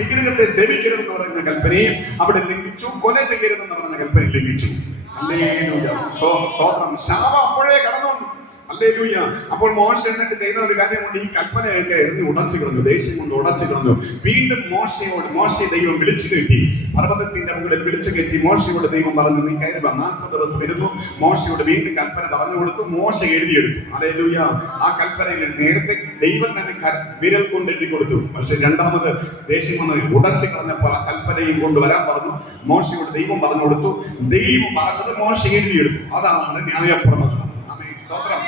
വിഗ്രഹത്തെ സേവിക്കരുതെന്ന് പറയുന്ന കൽപ്പനയും അവിടെ ലംഘിച്ചു. കൊല ചെയ്യരുതെന്ന് പറഞ്ഞ കൽപ്പന ലംഘിച്ചു. ഹല്ലേലൂയ, സ്തോത്രം. ശാപം അപ്പോഴേ കടന്നു വന്നു. ഹല്ലേലൂയ. അപ്പോൾ മോശ എന്നിട്ട് ചെയ്ത ഒരു കാര്യമുണ്ട്. ഈ കൽപ്പനയൊക്കെ എറിഞ്ഞ് ഉടച്ചു കളഞ്ഞു, ദേഷ്യം കൊണ്ട് ഉടച്ചു കളഞ്ഞു. വീണ്ടും മോശയെ ദൈവം വിളിച്ചു കയറ്റി, പർവ്വതത്തിന്റെ മുകളിൽ വിളിച്ചു കയറ്റി. മോശയോട് ദൈവം പറഞ്ഞു, നീ കയറി വാ. 40 ദിവസം ഇരുന്നു. മോശയോട് വീണ്ടും കൽപ്പന പറഞ്ഞു കൊടുത്തു. മോശ എഴുതിയെടുത്തു. ഹല്ലേലൂയ. ആ കൽപ്പനയിൽ നേരത്തെ ദൈവം തന്നെ വിരൽ കൊണ്ട് എഴുതി കൊടുത്തു. പക്ഷെ രണ്ടാമത് ദേഷ്യം വന്ന് ഉടച്ചു കളഞ്ഞപ്പോൾ ആ കൽപ്പനയും കൊണ്ടുവരാൻ പറഞ്ഞു. മോശയോട് ദൈവം പറഞ്ഞു കൊടുത്തു. ദൈവം പറഞ്ഞത് മോശ എഴുതിയെടുത്തു. അതാണ് ന്യായപ്രമാണം. ആമേൻ, സ്തോത്രം.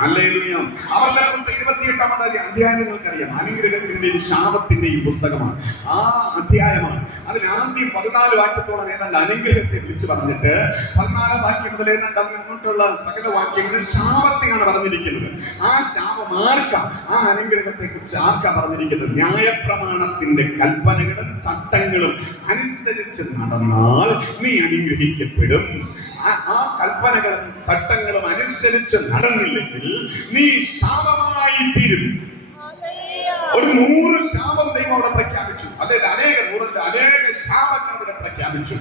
ഹല്ലേലൂയ. ആവർത്തന പുസ്തകം 28-ാമത്തെ അധ്യായം നിങ്ങൾക്കറിയാം. അനുഗ്രഹത്തിന്റെയും ശാപത്തിന്റെയും പുസ്തകമാണ്. ആ അധ്യായമാണ്. അതിന് ആദ്യം 14 വാക്യത്തോളം ഏതാണ്ട് അനുഗ്രഹത്തെ വിളിച്ചു പറഞ്ഞിട്ട് 14 വാക്യം മുതൽ ഏതാണ്ട് അങ്ങോട്ടുള്ള സകല വാക്യങ്ങളിൽ ശാപത്തെയാണ് പറഞ്ഞിരിക്കുന്നത്. ആ ശാപം ആർക്കാ, ആ അനുഗ്രഹത്തെ കുറിച്ച് ആർക്കാ പറഞ്ഞിരിക്കുന്നത്? ന്യായപ്രമാണത്തിന്റെ കൽപ്പനകളും ചട്ടങ്ങളും അനുസരിച്ച് നടന്നാൽ നീ അനുഗ്രഹിക്കപ്പെടും. ആ കൽപ്പനകളും ചട്ടങ്ങളും അനുസരിച്ച് നടന്നില്ലെങ്കിൽ നീ ശാപമായി തീരും. ഒരു 100 ശാപം ദൈവം അവിടെ പ്രഖ്യാപിച്ചു. അതായത് അനേക ശാപങ്ങൾ അവിടെ പ്രഖ്യാപിച്ചു.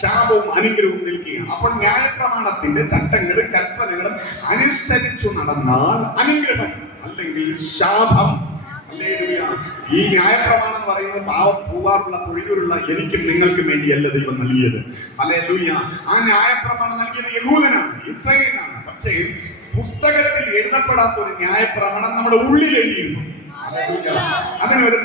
ശാപവും അനുഗ്രഹവും നിൽക്കുകയാണ്. അപ്പോൾ ന്യായപ്രമാണത്തിന്റെ ചട്ടങ്ങളും കൽപ്പനകളും അനുസരിച്ചു നടന്നാൽ അനുഗ്രഹം, അല്ലെങ്കിൽ ശാപം. ഈ ന്യായപ്രമാണം എന്ന് പറയുന്നത് പാവം പൂവാറുള്ള പൊഴിയൂരുള്ള എനിക്കും നിങ്ങൾക്കും വേണ്ടിയല്ല ദൈവം നൽകിയത്. ഹല്ലേലൂയ. ആ ന്യായപ്രമാണം നൽകിയത് യഹൂദനാണ്, ഇസ്രായേലിനാണ്. പക്ഷേ പുസ്തകത്തിൽ എഴുതപ്പെടാത്ത ഒരു ന്യായപ്രമാണം നമ്മുടെ ഉള്ളിൽ എഴുതിയിരുന്നു. അതിനൊരു